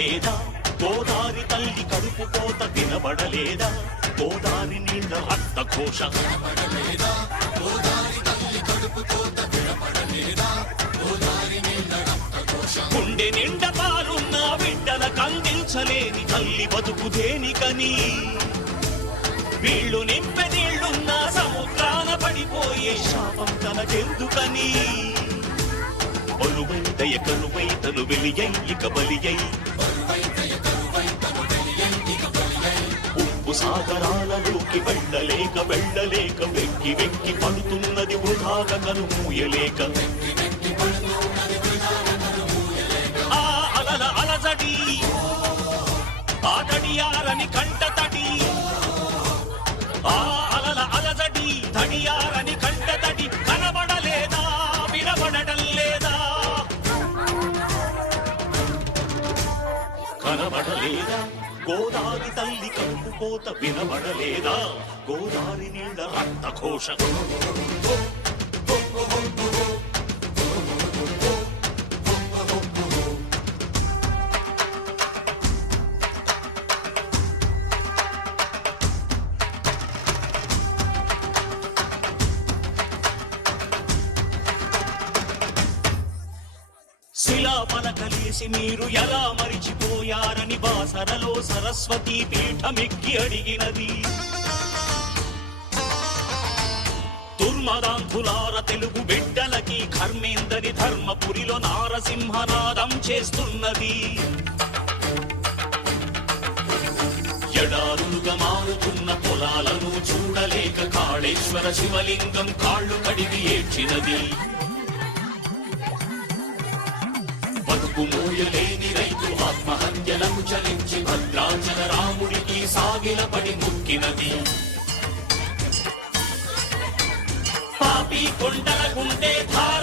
కనబడలేదా గోదారి తల్లి కడుపు కోత వినబడలేదా గోదారి నీళ్ళ రక్త ఘోష కనబడలేదా గోదారి తల్లి కడుపు కోత వినబడలేదా గోదారి నీళ్ళ రక్త ఘోష గుండె నిండా పాలున్న బిడ్డల కందించలేని తల్లి బతుకు దేనికని వీళ్ళు నింపె నీళ్లున్న సముద్రాన పడిపోయే శాపం తనకెందుకని బలువైతయ కరువైతను వెలియై ఇక బలియై ఉప్పు సాగరాలలోకి వెళ్ళలేక వెళ్ళలేక వెక్కి వెక్కి పడుతున్నది వృధాగా కనుమూయలేక ఆ అలల అలజడి ఆ తడియారని కంట తడి ఆ అలల అలజడి తడియారని కంట తడి కనబడలేదా వినబడటం లేదా కనబడలేదా గోదారి తల్లి కడుపు కోత వినబడలేదా గోదారి నీళ్ళ రక్త ఘోష శిలా పలకలేసి మీరు ఎలా మరిచిపోయారని బాసరలో సరస్వతి పీఠమెక్కి అడిగినది దుర్మదాంధులార తెలుగు బిడ్డలకి కర్మేందని ధర్మపురిలో నారసింహనాదం చేస్తున్నది ఎడారులుగా మారుతున్న పొలాలను చూడలేక కాళేశ్వర శివలింగం కాళ్ళు కడిగి ఏడ్చినది బతుకు మూయలేని రైతు ఆత్మహత్యలకు చలించి భద్రాచల రాముడికి సాగిలపడి ముక్కినది పాపి కొండల గుండె ధార